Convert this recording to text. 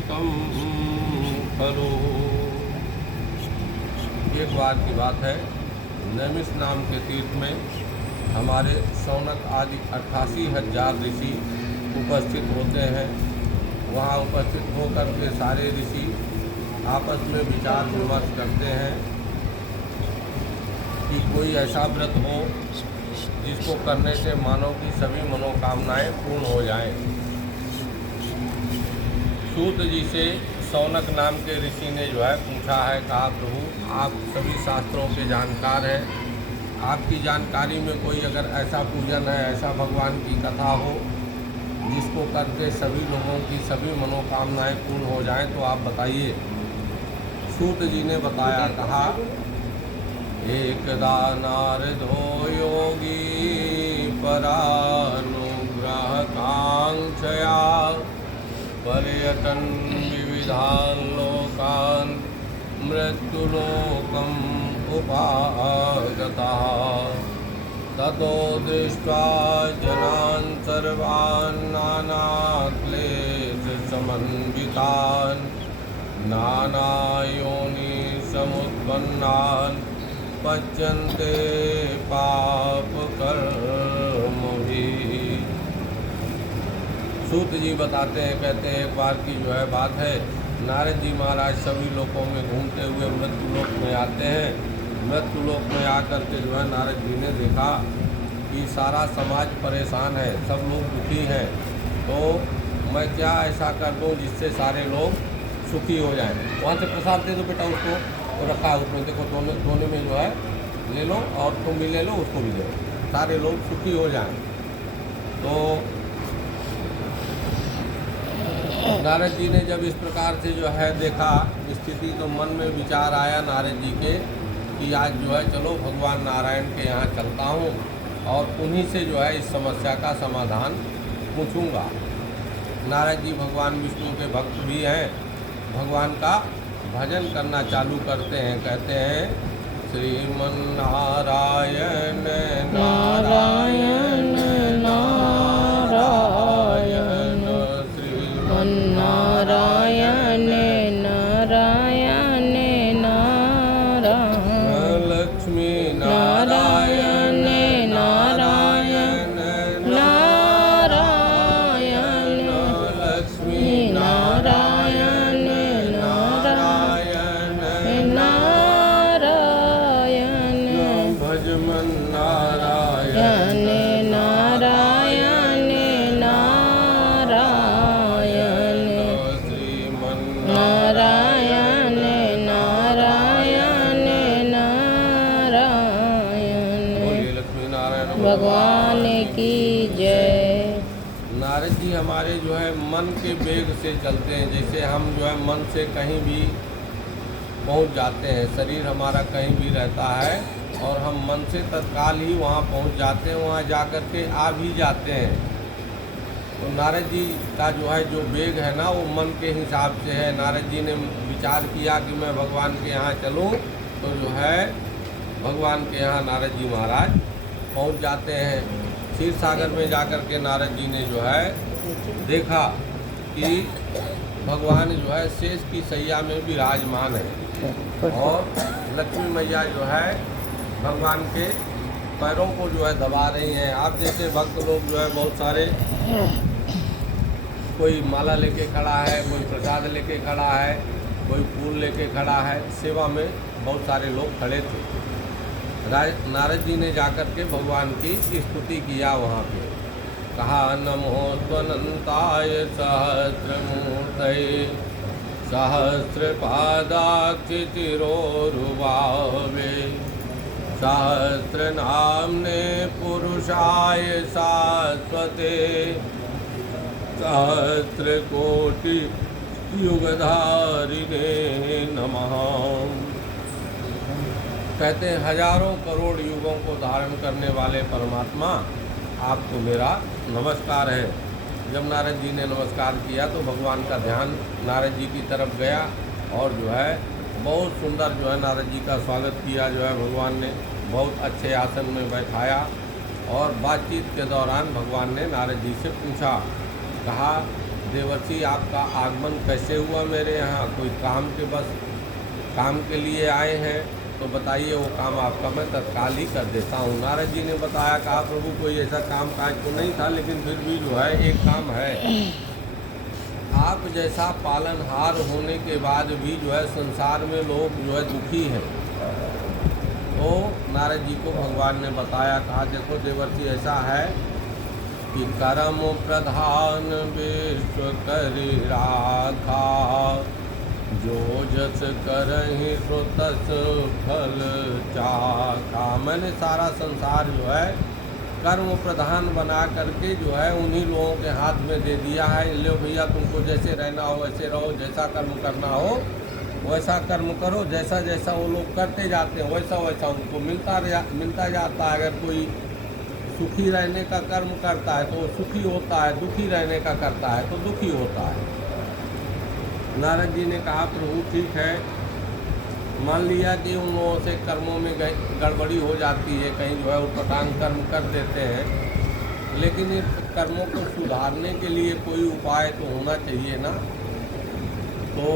सात्विकं खलु। एक बार की बात है, नैमिष नाम के तीर्थ में हमारे शौनक आदि 88,000 ऋषि उपस्थित होते हैं। वहाँ उपस्थित होकर के सारे ऋषि आपस में विचार विमर्श करते हैं कि कोई ऐसा व्रत हो जिसको करने से मानव की सभी मनोकामनाएं पूर्ण हो जाएं। सूत जी से शौनक नाम के ऋषि ने जो है पूछा है, कहा प्रभु आप सभी शास्त्रों के जानकार हैं, आपकी जानकारी में कोई अगर ऐसा पूजन है, ऐसा भगवान की कथा हो जिसको करके सभी लोगों की सभी मनोकामनाएं पूर्ण हो जाएं, तो आप बताइए। सूत जी ने बताया, कहा एकदा नारदो योगी परानुग्रह कांक्षया पर्यटन विविधान लोकान मृत्युलोकम उपागतः ततो दृष्ट्वा जनान् सर्वान् नानाक्लेश समन्वितान् नानायोनि समुत्पन्नान् पच्यन्ते पापकर्मभिः। सूत जी बताते हैं, कहते हैं एक बार की जो है बात है, नारद जी महाराज सभी लोकों में घूमते हुए मृत्युलोक में आते हैं। मृत्युलोक में आकर के जो है नारद जी ने देखा कि सारा समाज परेशान है, सब लोग दुखी हैं, तो मैं क्या ऐसा कर दूं जिससे सारे लोग सुखी हो जाएं। वहाँ से प्रसाद दे दो बेटा उसको, तो रखा है उसमें, देखो दोनों में जो है ले लो और तुम भी ले लो, उसको भी दे दो, सारे लोग सुखी हो जाएं। तो नारद जी ने जब इस प्रकार से जो है देखा स्थिति, तो मन में विचार आया नारद जी के कि आज जो है चलो भगवान नारायण के यहाँ चलता हूँ और उन्हीं से जो है इस समस्या का समाधान पूछूंगा। नारद जी भगवान विष्णु के भक्त भी हैं, भगवान का भजन करना चालू करते हैं। कहते हैं श्रीमन्नारायण नारायण नारायण श्रीमन्नारायण नारायण नारायण लक्ष्मी नारायण नारायण नारायण लक्ष्मी नारायण नारायण नारायण भजमन नारायण नारायण नारायण श्रीमन नारायण नारायण नारायण। बोलिए लक्ष्मी नारायण भगवान की जय। नारद जी हमारे जो है मन के वेग से चलते हैं। जैसे हम जो है मन से कहीं भी पहुंच जाते हैं, शरीर हमारा कहीं भी रहता है और हम मन से तत्काल ही वहां पहुंच जाते हैं, वहां जा कर के आ भी जाते हैं। तो नारद जी का जो है जो वेग है ना, वो मन के हिसाब से है। नारद जी ने विचार किया कि मैं भगवान के यहाँ चलूँ, तो जो है भगवान के यहाँ नारद जी महाराज पहुँच जाते हैं। क्षीर सागर में जाकर के नारद जी ने जो है देखा कि भगवान जो है शेष की सैया में विराजमान है और लक्ष्मी मैया जो है भगवान के पैरों को जो है दबा रही हैं। आप जैसे भक्त लोग जो है बहुत सारे, कोई माला लेके खड़ा है, कोई प्रसाद लेके खड़ा है, कोई फूल लेके खड़ा है, सेवा में बहुत सारे लोग खड़े थे। नारद जी ने जाकर के भगवान की स्तुति किया वहाँ पे, कहा नमो त्वनंताय सहस्रमूर्तये सहस्रपादाक्षितिरोरुभावे सहस्रनाम्ने पुरुषाय शाश्वते सहस्रकोटि युगधारिणे नमः। कहते हैं हजारों करोड़ युगों को धारण करने वाले परमात्मा, आपको मेरा नमस्कार है। जब नारद जी ने नमस्कार किया तो भगवान का ध्यान नारद जी की तरफ गया और जो है बहुत सुंदर जो है नारद जी का स्वागत किया, जो है भगवान ने बहुत अच्छे आसन में बैठाया। और बातचीत के दौरान भगवान ने नारद जी से पूछा, कहा देवर्षि आपका आगमन कैसे हुआ मेरे यहाँ? कोई काम के बस काम के लिए आए हैं तो बताइए, वो काम आपका मैं तत्काल ही कर देता हूँ। नारद जी ने बताया, कहा प्रभु कोई ऐसा काम काज तो नहीं था, लेकिन फिर भी जो है एक काम है। आप जैसा पालनहार होने के बाद भी जो है संसार में लोग जो है दुखी हैं। तो नारद जी को भगवान ने बताया, कहा देखो देवर्षि ऐसा है कि कर्म प्रधान विश्व करि राखा, जो जस करहि सो तस फल चाखा। मैंने सारा संसार जो है कर्म प्रधान बना करके जो है उन्हीं लोगों के हाथ में दे दिया है। लो भैया, तुमको जैसे रहना हो वैसे रहो, जैसा कर्म करना हो वैसा कर्म करो। जैसा जैसा वो लोग करते जाते हैं वैसा वैसा उनको मिलता जाता है। अगर कोई सुखी रहने का कर्म करता है तो वो सुखी होता है, दुखी रहने का करता है तो दुखी होता है। नारद जी ने कहा प्रभु ठीक है, मान लिया कि उन लोगों से कर्मों में गड़बड़ी हो जाती है, कहीं जो है उटपटांग कर्म कर देते हैं, लेकिन इन कर्मों को सुधारने के लिए कोई उपाय तो होना चाहिए ना। तो